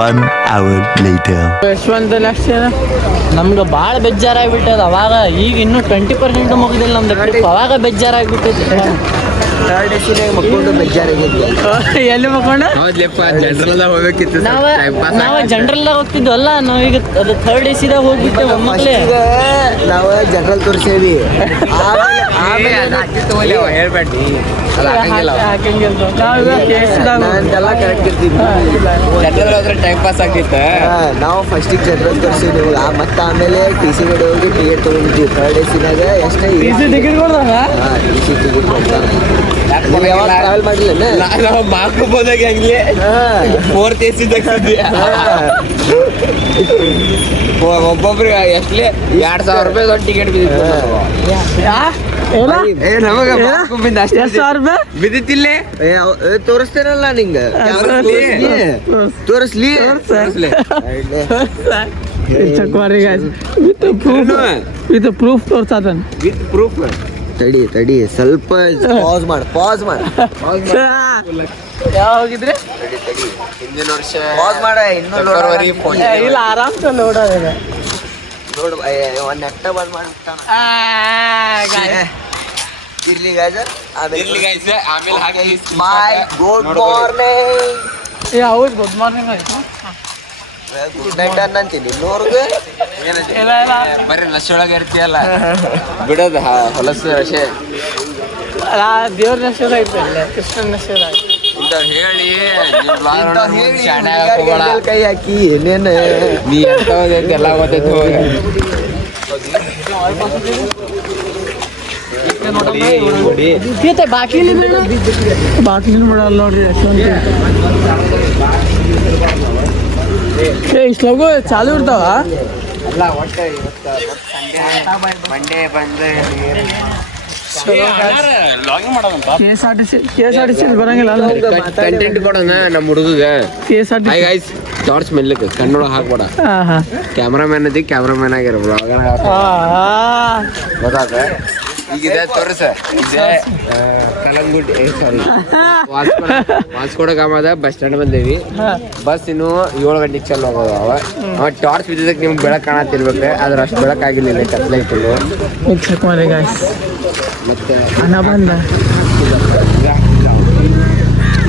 1 hour later. Yashwant ಲಕ್ಷಣ ನಮ್ಗೆ ಭಾಳ ಬೇಜಾರಾಗ್ಬಿಟ್ಟದ ಅವಾಗ. ಈಗ ಇನ್ನೂ 20% ಮುಗಿದಿಲ್ಲ ನಮ್ದು ಟ್ರಿಪ್. ಅವಾಗ ಬೇಜಾರಾಗ್ಬಿಟ್ಟೈತಿ. ಥರ್ಡ್ ಎಸಿನಾಗ ಮಕ್ಕೊಂಡು ಬೇಜಾರಾಗಿದ್ವಿ. ಎಲ್ಲಿ ಮಕ್ಕೊಂಡ ನಾವು ಜನರಲ್ದಾಗ ಹೋಗ್ತಿದ್ವಲ್ಲ. ನಾವೀಗ ಅದು ಥರ್ಡ್ ಎಸಿದಾಗ ಹೋಗ್ಬಿಟ್ಟೆ ಒಮ್ಮಕ್ಲೆ. ನಾವು ಜನರಲ್ ತೋರಿಸೇವಿ. ಹೇಳ್ಬೇಡಿ ನಾವೆಲ್ಲ ಕರೆಕ್ಟ್ ಇರ್ತೀವಿ. ಟೈಮ್ ಪಾಸ್ ಆಗಿತ್ತು. ನಾವು ಫಸ್ಟಿಗೆ ಜನರಲ್ ತೋರಿಸಿದ್ವಿ. ಮತ್ತೆ ಆಮೇಲೆ ಟಿ ಸಿ ಕಡೆ ಹೋಗಿ ಟಿಕೆಟ್ ತೊಗೊಂಡಿದ್ವಿ. ಥರ್ಡ್ ಎಸಿನಾಗ ಎಷ್ಟೇ ಟಿಕೆಟ್ ಕೊಡ್ದಾಗ ಟಿ ಸಿ ಟಿಕೆಟ್ ಕೊಡ್ತಾರೆ. ಯಾವಾಗ ಟ್ರಾವೆಲ್ ಮಾಡಿಲ್ಲ ನಾವು ಮಾಡ್ಕೋಬೋದಾಗ ಹಂಗೆ ಫೋರ್ತ್ ಎ ಸಿ ಒಬ್ಬೊಬ್ರಿಗೆ ಎಷ್ಟೇ 2,000 ರೂಪಾಯಿ ದೊಡ್ಡ ಟಿಕೆಟ್ ಬಿದ್ದಿತ್ತು. ಬಿದ್ದಿತ್ತಿಲ್ಲ ತೋರಿಸ್ತೇನಲ್ಲ ನಿಂಗ ತೋರಿಸ್ಲಿ. ವಿತ್ ಪ್ರೂಫ್ ತೋರ್ಸಾತನ. With proof. ತಡಿ ಸ್ವಲ್ಪ ಪಾಸ್ ಮಾಡ ಯಾವ ಹೋಗಿದ್ರಿ? ಹಿಂದಿನ ವರ್ಷ ಪಾಸ್ ಮಾಡ. ಇನ್ನೂ ಇಲ್ಲ ಆರಾಮ್ ನೋಡೋದ ನೋಡು ಒಂದ್ ನೆಟ್ಟ ಬಂದ್ ಮಾಡ್ಬಿಟ್ಟಾನ. ಇರ್ಲಿ ಗಾಜರ್ ಆಮೇಲೆ ಹಾಕಿ ಗುಡ್ ಮಾರ್ನಿಂಗ್. ಹೌದು ಗುಡ್ ಮಾರ್ನಿಂಗ್ ಆಯ್ತು. ಗುಡ್ ನೈಟ್ ಅನ್ನಂತೀನಿ ಇನ್ನೋರ್ಗೆ. ಬರೀ ಲಕ್ಷ ಒಳಗೆ ಇರ್ತೀಯಲ್ಲ ಬಿಡೋದು ಹೊಲಸು ವಿಷಯ. ದೇವ್ರ ನಶ್ವರ ಐತೆ ಕೃಷ್ಣನ ನಶ್ವರ ಇಂಥವ್ ಹೇಳಿ ಕೈ ಹಾಕಿ ಏನೇನು ನೀ ಎಂತವದೈತಿ ಎಲ್ಲ ಗೊತ್ತೈತಿ. ಬಾಕ್ಲಿ ಬಿಡಲ್ಲ ನೋಡ್ರಿ ಯಶವಂತ. ಇಷ್ಟು ಲಗು ಚಾಲು ಇರ್ತಾವ. ಅಲ್ಲ ಒಟ್ಟು ಮಂಡೇ ಬಂದ್ರೆ KSRTC ಬರಂಗಿಲ್ಲ. ಕಂಟೆಂಟ್ ಕೊಡೋಣ ನಮ್ಮ ಹುಡುಗ. KSRTC ಟಾರ್ಚ್ ಮೆಲ್ಲಕ್ಕೆ ಕಣ್ಣೊಳ ಹಾಕ್ಬೇಡ. ಕ್ಯಾಮ್ರಾಮ್ಯಾನ್ ಅದಿ ಕ್ಯಾಮ್ರಾಮ್ಯಾನ್ ಆಗಿರ ಗೊತ್ತಾಗ. ಈಗ ಇದೆ ತೋರಿಸ ಇದೆ ಕಲಂಗುಡಿ ಸಾರಿ ವಾಸ್ಕೋಡ ಗಾಮದ ಬಸ್ ಸ್ಟ್ಯಾಂಡ್ ಬಂದೇವಿ. ಬಸ್ ಇನ್ನು 7 ಗಂಟೆಗೆ ಚಲ್ ಹೋಗೋದು. ಅವ ಟಾರ್ಚ್ ಬಿದ್ದಕ್ಕೆ ನಿಮ್ಗೆ ಬೆಳಕು ಕಾಣತಿರ್ಬೇಕು. ಆದ್ರೆ ಅಷ್ಟು ಬೆಳಕಾಗಿಲ್ಲ ಕತ್ಲೈತಲ್ಲ. ಮತ್ತೆ ಅಣ್ಣ ಬಂದ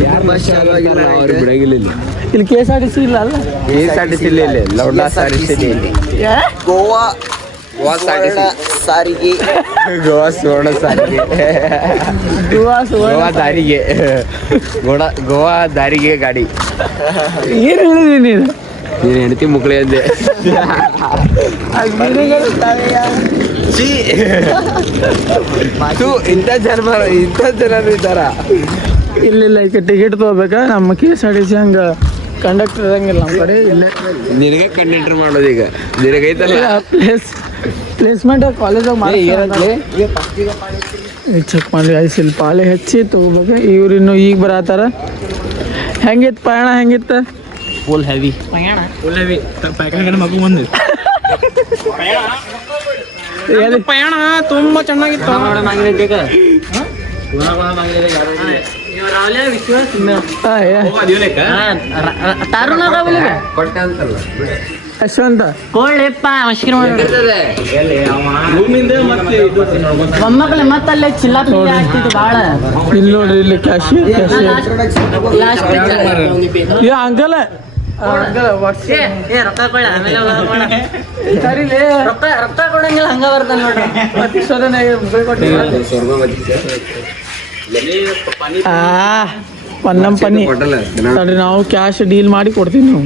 ಯಾರು ಬಸ್ ಅವ್ರು ಬಿಡಗಿಲ್ಲ. ಇಲ್ಲಿ KSRTC ಇಲ್ಲ ಅಲ್ಲ. KSRTC ಇಲ್ಲ ಲೌಡಾ ಸಾರಿಸಿ ಗೋವಾ ಸಾರಿಗೆ ಗೋವಾ ಸುವರ್ಣ ಸಾರಿಗೆ ಗೋವಾ ದಾರಿಗೆ ಗೋವಾ ದಾರಿಗೆ ಗಾಡಿ. ಏನು ಹೇಳಿದ್ರಿ ನೀನು? ನೀನು ಹೆಂಡತಿ ಮುಕ್ಳಿ ಅಂದೆ. ಇಂಥ ಜನರು ಇದ್ದಾರ. ಇಲ್ಲ ಈಗ ಟಿಕೆಟ್ ತಗೋಬೇಕಾ? ನಮ್ಮ KSRTC ಹಂಗ ಕಂಡಕ್ಟರ್ ಇರಂಗಿಲ್ಲ ನಮ್ಮ ಕಡೆ. ಇಲ್ಲ ನಿನಗೆ ಕಂಡಕ್ಟರ್ ಮಾಡೋದು ಈಗ ನಿನಗೈತಲ್ಲ ಪ್ಲೇಸ್ಮೆಂಟ್ ಕಾಲೇಜಾಗ ಚೆಕ್ ಮಾಡಿ. ಐಸ್ ಇಲ್ಲಿ ಪಾಳೆ ಹೆಚ್ಚಿ ತಗೋಬೇಕು. ಇವ್ರು ಇನ್ನು ಈಗ ಬರತ್ತಾರ. ಹೆಂಗಿತ್ತು ಪಯಣ? ಹೆಂಗಿತ್ತು? ಫುಲ್ ಹೆವಿ ಮಗು ಬಂದಿದೆ. ಪಯಣ ತುಂಬ ಚೆನ್ನಾಗಿತ್ತು. ಯಶವಂತ ಕೋಳಿಪ್ಪ ಮೊಮ್ಮಕ್ಕಳು ಮತ್ತಲ್ಲೇ ಚಿಲ್ಲಾಪಿ ಆಗ್ತಿತ್ತು ಭಾಳ. ಇಲ್ಲಿ ನೋಡ್ರಿ ಇಲ್ಲಿ ಕ್ಯಾಶಿಯರ್ ಅಂಕಲ್ ರೊಕ್ಕ ಕೊಡಂಗಿಲ್ಲ ಹಂಗ ಬರ್ತಾನೆ ನೋಡ್ರಿ. ಪನ್ನಂ ಪನ್ನಿ ನೋಡ್ರಿ ನಾವು ಕ್ಯಾಶ್ ಡೀಲ್ ಮಾಡಿ ಕೊಡ್ತೀವಿ ನಾವು.